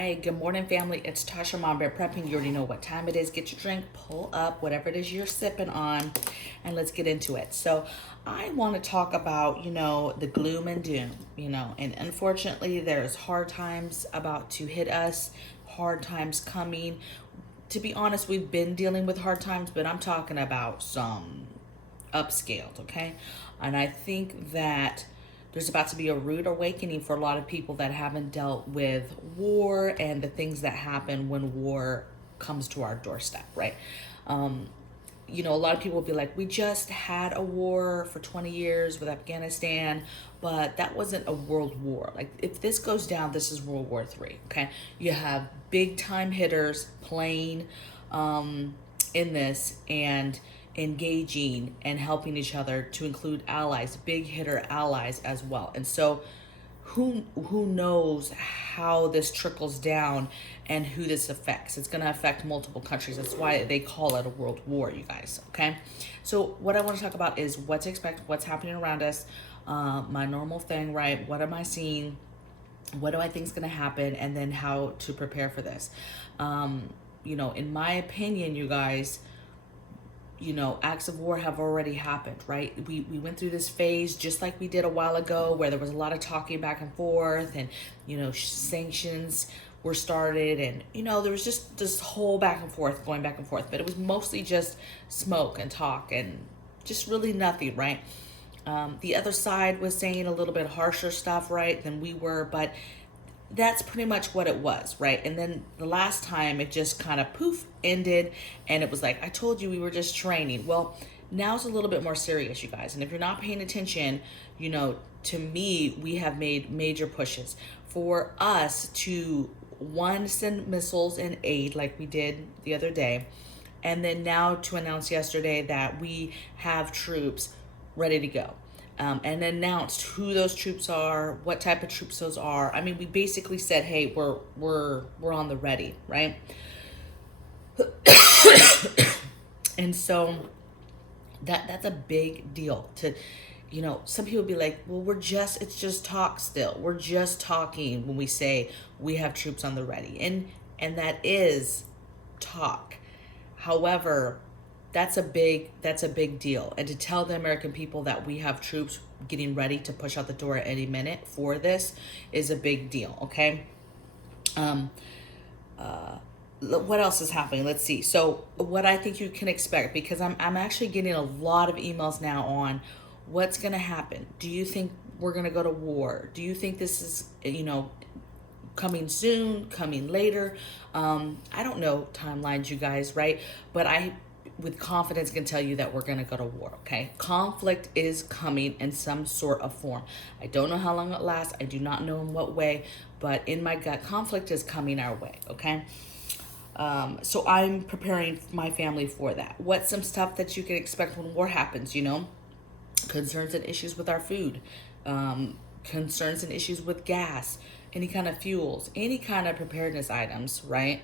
right, good morning, family. It's Tasha MamabearPrepping. You already know what time it is. Get your drink, pull up, whatever it is you're sipping on, and let's get into it. So, I want to talk about, the gloom and doom, and unfortunately, there's hard times about to hit us, hard times coming. To be honest, we've been dealing with hard times, but I'm talking about some upscaled, okay? And I think that there's about to be a rude awakening for a lot of people that haven't dealt with war and the things that happen when war comes to our doorstep, right? A lot of people will be like, we just had a war for 20 years with Afghanistan, but that wasn't a world war. Like, if this goes down, this is World War III, okay? You have big time hitters playing in this and engaging and helping each other, to include allies, big hitter allies as well. And so who knows how this trickles down and who this affects. It's going to affect multiple countries. That's why they call it a world war, you guys, okay? So what I want to talk about is what to expect, what's happening around us, my normal thing, right? What am I seeing? What do I think is going to happen? And then how to prepare for this. In my opinion, you guys, acts of war have already happened, right? We went through this phase just like we did a while ago, where there was a lot of talking back and forth, and, sanctions were started, and, there was just this whole back and forth, going back and forth, but it was mostly just smoke and talk and just really nothing, right? The other side was saying a little bit harsher stuff, right, than we were, but that's pretty much what it was, right? And then the last time it just kind of poof ended, and it was like, I told you we were just training. Well, now it's a little bit more serious, you guys. And if you're not paying attention, to me, we have made major pushes for us to, one, send missiles and aid like we did the other day, and then now to announce yesterday that we have troops ready to go. And announced who those troops are, what type of troops those are. I mean, we basically said, hey, we're on the ready, right? And so that's a big deal to, some people be like, well, it's just talk still. We're just talking when we say we have troops on the ready. And that is talk. However, that's a big deal. And to tell the American people that we have troops getting ready to push out the door at any minute for this is a big deal, okay? What else is happening? Let's see. So what I think you can expect, because I'm actually getting a lot of emails now on what's going to happen. Do you think we're going to go to war? Do you think this is, coming soon, coming later? I don't know timelines, you guys, right? But I with confidence can tell you that we're going to go to war, okay? Conflict is coming in some sort of form. I don't know how long it lasts. I do not know in what way, but in my gut, conflict is coming our way, okay? So I'm preparing my family for that. What's some stuff that you can expect when war happens, Concerns and issues with our food, concerns and issues with gas, any kind of fuels, any kind of preparedness items, right?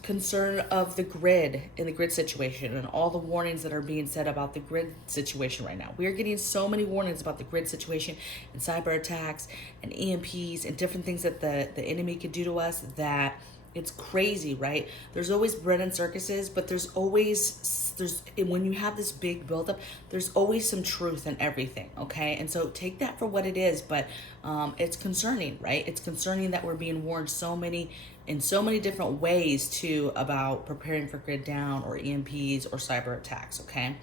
Concern of the grid, in the grid situation, and all the warnings that are being said about the grid situation right now. We are getting so many warnings about the grid situation and cyber attacks and EMPs and different things that the enemy could do to us, that it's crazy, right? There's always bread and circuses, but there's when you have this big buildup, there's always some truth in everything, okay? And so take that for what it is, but it's concerning, right? It's concerning that we're being warned in so many different ways too about preparing for grid down or EMPs or cyber attacks, okay?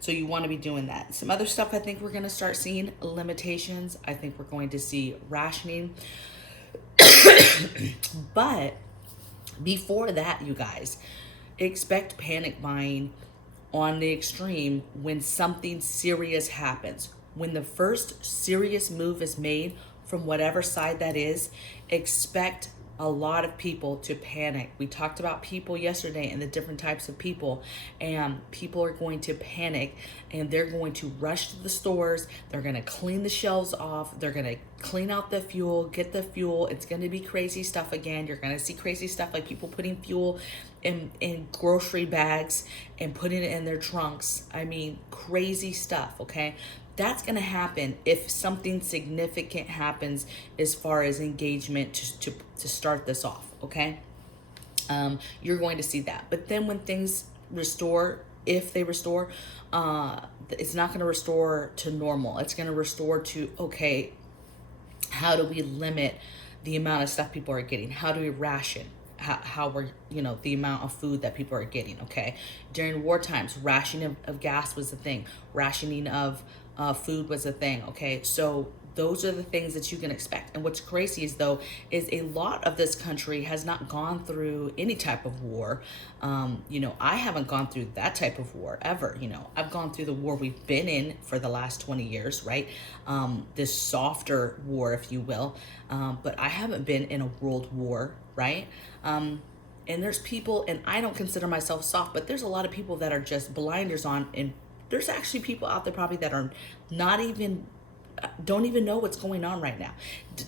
So you want to be doing that. Some other stuff I think we're going to start seeing, limitations. I think we're going to see rationing. But before that, you guys, expect panic buying on the extreme when something serious happens. When the first serious move is made from whatever side that is, expect a lot of people to panic. We talked about people yesterday and the different types of people, and people are going to panic, and they're going to rush to the stores. They're going to clean the shelves off. They're going to clean out the fuel, get the fuel. It's going to be crazy stuff again. You're going to see crazy stuff like people putting fuel in grocery bags and putting it in their trunks. I mean, crazy stuff, okay? That's going to happen if something significant happens as far as engagement to start this off, okay? You're going to see that. But then when things restore, if they restore, it's not going to restore to normal. It's going to restore to, okay, how do we limit the amount of stuff people are getting? How do we ration? How we're, the amount of food that people are getting, okay? During war times, rationing of gas was a thing. Rationing of food was a thing, okay? So those are the things that you can expect. And what's crazy is, though, is a lot of this country has not gone through any type of war. I haven't gone through that type of war ever. I've gone through the war we've been in for the last 20 years, right? This softer war, if you will. But I haven't been in a world war, right? And there's people, and I don't consider myself soft, but there's a lot of people that are just blinders on, and there's actually people out there probably that are don't even know what's going on right now,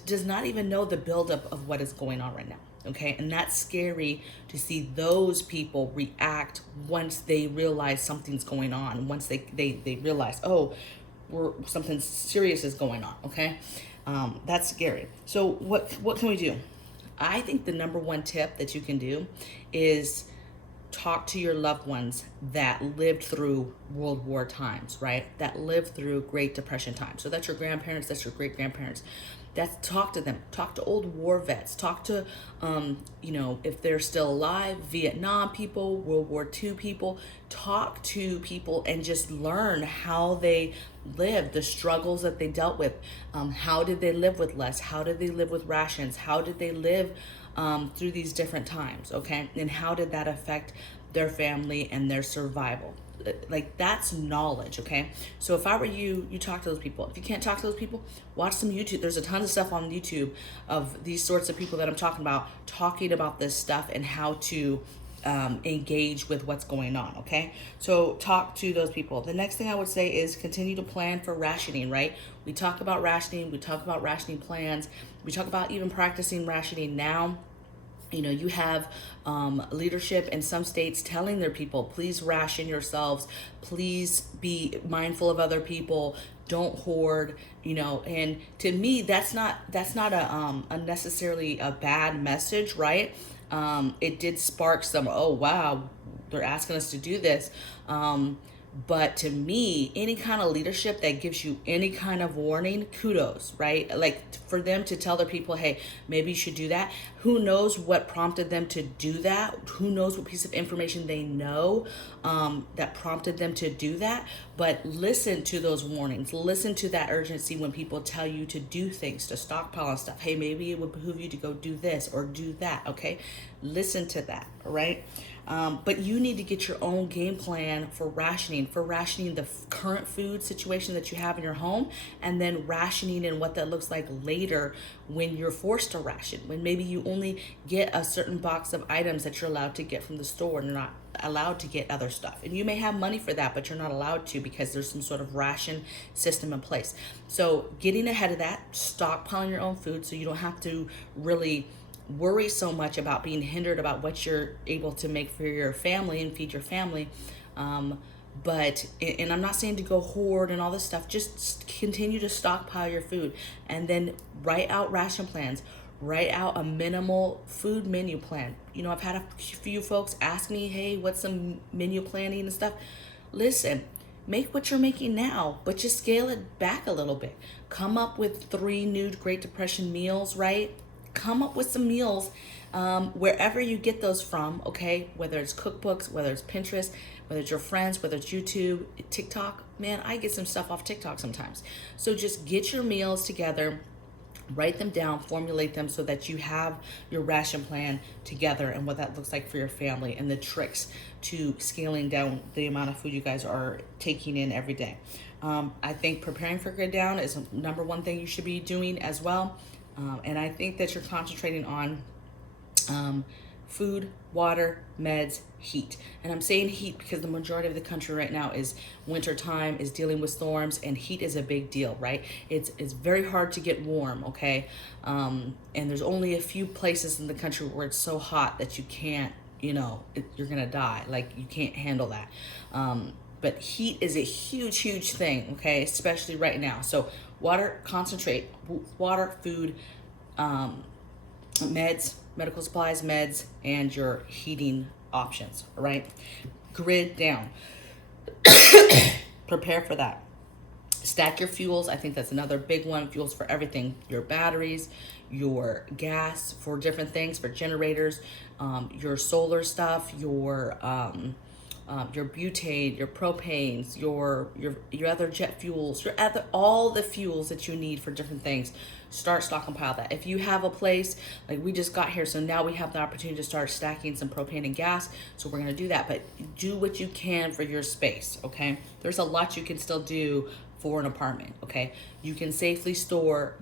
does not even know the buildup of what is going on right now, okay? And that's scary to see those people react once they realize something's going on, once they realize, oh, something serious is going on, okay? That's scary. So what can we do? I think the number one tip that you can do is talk to your loved ones that lived through World War times, right? That lived through Great Depression times. So that's your grandparents, that's your great grandparents. Talk to them. Talk to old war vets. Talk to, if they're still alive, Vietnam people, World War II people. Talk to people and just learn how they lived, the struggles that they dealt with. How did they live with less? How did they live with rations? How did they live through these different times, okay? And how did that affect their family and their survival? Like, that's knowledge, okay? So if I were you, you talk to those people. If you can't talk to those people, watch some YouTube. There's a ton of stuff on YouTube of these sorts of people that I'm talking about this stuff and how to engage with what's going on, okay? So talk to those people. The next thing I would say is continue to plan for rationing, right? We talk about rationing, we talk about rationing plans, we talk about even practicing rationing now. You have leadership in some states telling their people, please ration yourselves, please be mindful of other people, don't hoard, and to me, that's not a necessarily a bad message, right? It did spark some, oh wow, they're asking us to do this. But to me, any kind of leadership that gives you any kind of warning, kudos, right? Like, for them to tell their people, hey, maybe you should do that. Who knows what prompted them to do that? Who knows what piece of information they know that prompted them to do that? But listen to those warnings. Listen to that urgency when people tell you to do things, to stockpile and stuff. Hey, maybe it would behoove you to go do this or do that, okay? Listen to that, right? But you need to get your own game plan for rationing the current food situation that you have in your home, and then rationing and what that looks like later when you're forced to ration, when maybe you only get a certain box of items that you're allowed to get from the store and you're not allowed to get other stuff. And you may have money for that, but you're not allowed to because there's some sort of ration system in place. So getting ahead of that, stockpiling your own food so you don't have to really worry so much about being hindered about what you're able to make for your family and feed your family. But I'm not saying to go hoard and all this stuff, just continue to stockpile your food and then write out ration plans, write out a minimal food menu plan. I've had a few folks ask me, hey, what's some menu planning and stuff? Listen, make what you're making now, but just scale it back a little bit. Come up with 3 new Great Depression meals, right? Come up with some meals wherever you get those from, okay? Whether it's cookbooks, whether it's Pinterest, whether it's your friends, whether it's YouTube, TikTok. Man, I get some stuff off TikTok sometimes. So just get your meals together, write them down, formulate them so that you have your ration plan together and what that looks like for your family and the tricks to scaling down the amount of food you guys are taking in every day. I think preparing for grid down is number one thing you should be doing as well. And I think that you're concentrating on food, water, meds, heat. And I'm saying heat because the majority of the country right now is winter time, is dealing with storms, and heat is a big deal, right? It's very hard to get warm, okay? And there's only a few places in the country where it's so hot that you can't you're gonna die. Like, you can't handle that. But heat is a huge, huge thing, okay, especially right now. So water, concentrate, water, food, meds, medical supplies, meds, and your heating options, all right? Grid down. Prepare for that. Stack your fuels. I think that's another big one. Fuels for everything. Your batteries, your gas for different things, for generators, your solar stuff, your butane, your propanes, your other jet fuels, all the fuels that you need for different things. Start stockpile that. If you have a place, like we just got here, so now we have the opportunity to start stacking some propane and gas. So we're gonna do that, but do what you can for your space, okay? There's a lot you can still do for an apartment, okay? You can safely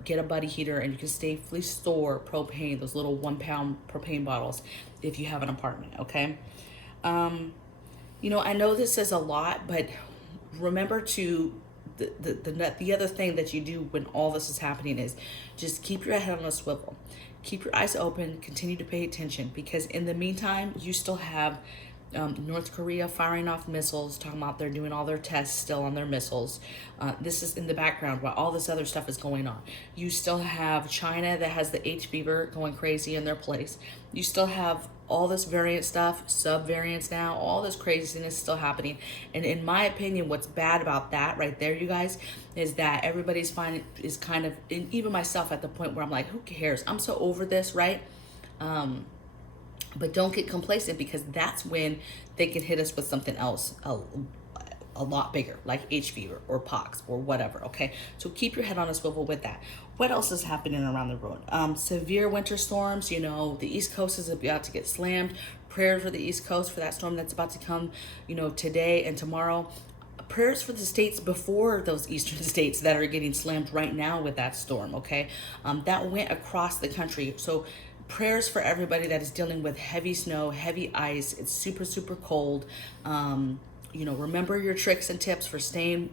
get a buddy heater, and you can safely store propane, those little 1 pound propane bottles, if you have an apartment, okay? I know this says a lot, but remember the other thing that you do when all this is happening is just keep your head on a swivel. Keep your eyes open, continue to pay attention, because in the meantime, you still have North Korea firing off missiles, talking about they're doing all their tests still on their missiles. This is in the background while all this other stuff is going on. You still have China that has the H fever going crazy in their place. You still have all this variant stuff, sub-variants now, all this craziness still happening. And in my opinion, what's bad about that right there, you guys, is that everybody's kind of, and even myself at the point where I'm like, who cares? I'm so over this, right? But don't get complacent, because that's when they can hit us with something else a lot bigger, like H fever or pox or whatever, okay? So keep your head on a swivel with that. What else is happening around the world? Severe winter storms, the East Coast is about to get slammed. Prayers for the East Coast for that storm that's about to come, today and tomorrow. Prayers for the states before those eastern states that are getting slammed right now with that storm, okay? That went across the country. So prayers for everybody that is dealing with heavy snow, heavy ice. It's super, super cold. Remember your tricks and tips for staying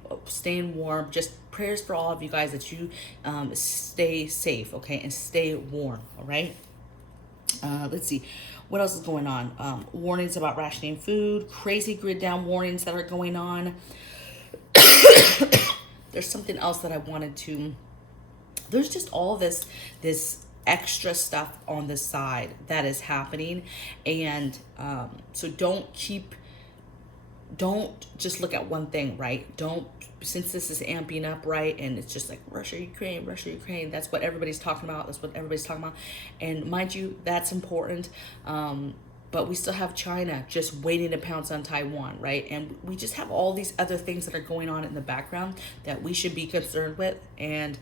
warm. Just prayers for all of you guys that you stay safe, okay, and stay warm, all right? Let's see. What else is going on? Warnings about rationing food, crazy grid down warnings that are going on. There's something else that I wanted to, there's just all this extra stuff on the side that is happening. And so don't just look at one thing, right? Since this is amping up, right? And it's just like Russia, Ukraine. That's what everybody's talking about. And mind you, that's important. But we still have China just waiting to pounce on Taiwan, right? And we just have all these other things that are going on in the background that we should be concerned with. And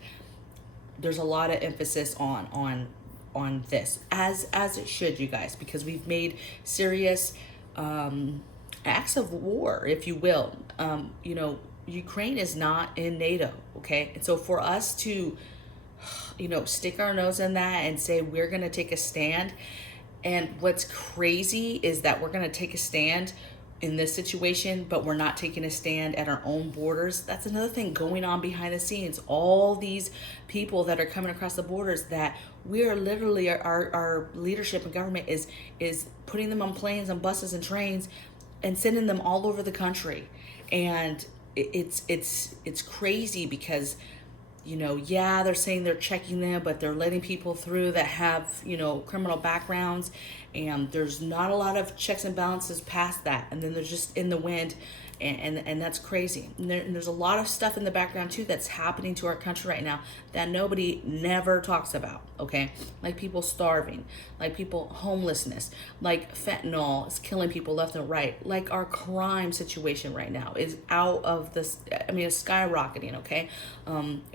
there's a lot of emphasis on this, as it should, you guys, because we've made serious acts of war, if you will. Ukraine is not in NATO, okay? And so for us to, stick our nose in that and say we're going to take a stand, and what's crazy is that we're going to take a stand in this situation, but we're not taking a stand at our own borders. That's another thing going on behind the scenes. All these people that are coming across the borders that we're literally, our leadership and government is putting them on planes and buses and trains and sending them all over the country. And it's crazy because, they're saying they're checking them, but they're letting people through that have, criminal backgrounds. And there's not a lot of checks and balances past that. And then they're just in the wind. And that's crazy. And there's a lot of stuff in the background too that's happening to our country right now that nobody never talks about, okay? Like people starving, like people homelessness, like fentanyl is killing people left and right, like our crime situation right now is out of this, it's skyrocketing, okay?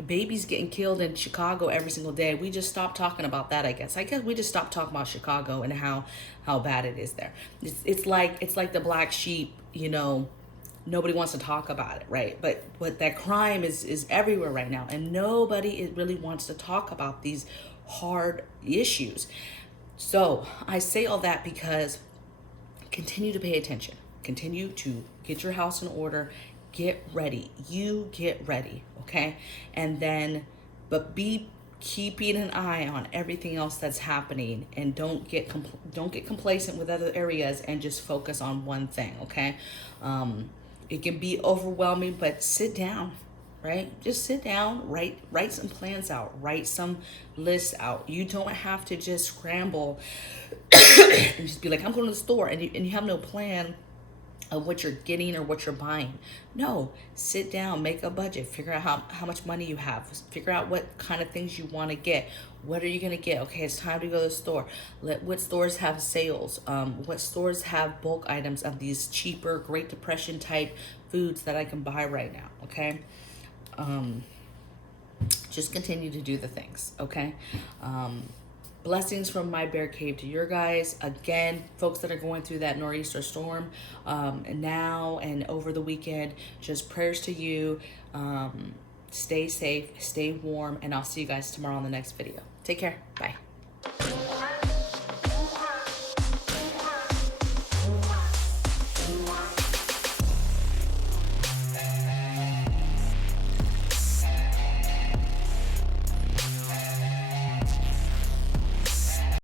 Babies getting killed in Chicago every single day. We just stopped talking about that, I guess. We just stopped talking about Chicago and how bad it is there. It's like the black sheep, nobody wants to talk about it, right? But that crime is everywhere right now, and nobody really wants to talk about these hard issues. So I say all that because continue to pay attention. Continue to get your house in order. Get ready. You get ready, okay? And then, but be keeping an eye on everything else that's happening, and don't get complacent with other areas and just focus on one thing. Okay, it can be overwhelming, but sit down, right? Just sit down, write some plans out, write some lists out. You don't have to just scramble and just be like, I'm going to the store, and you have no plan of what you're getting or what you're buying. No, sit down, make a budget, figure out how much money you have, figure out what kind of things you want to get. What are you going to get? Okay, it's time to go to the store. What stores have sales? What stores have bulk items of these cheaper Great Depression type foods that I can buy right now? Okay, just continue to do the things. Okay. Blessings from my bear cave to your guys. Again, folks that are going through that nor'easter storm now and over the weekend, just prayers to you. Stay safe, stay warm, and I'll see you guys tomorrow on the next video. Take care. Bye.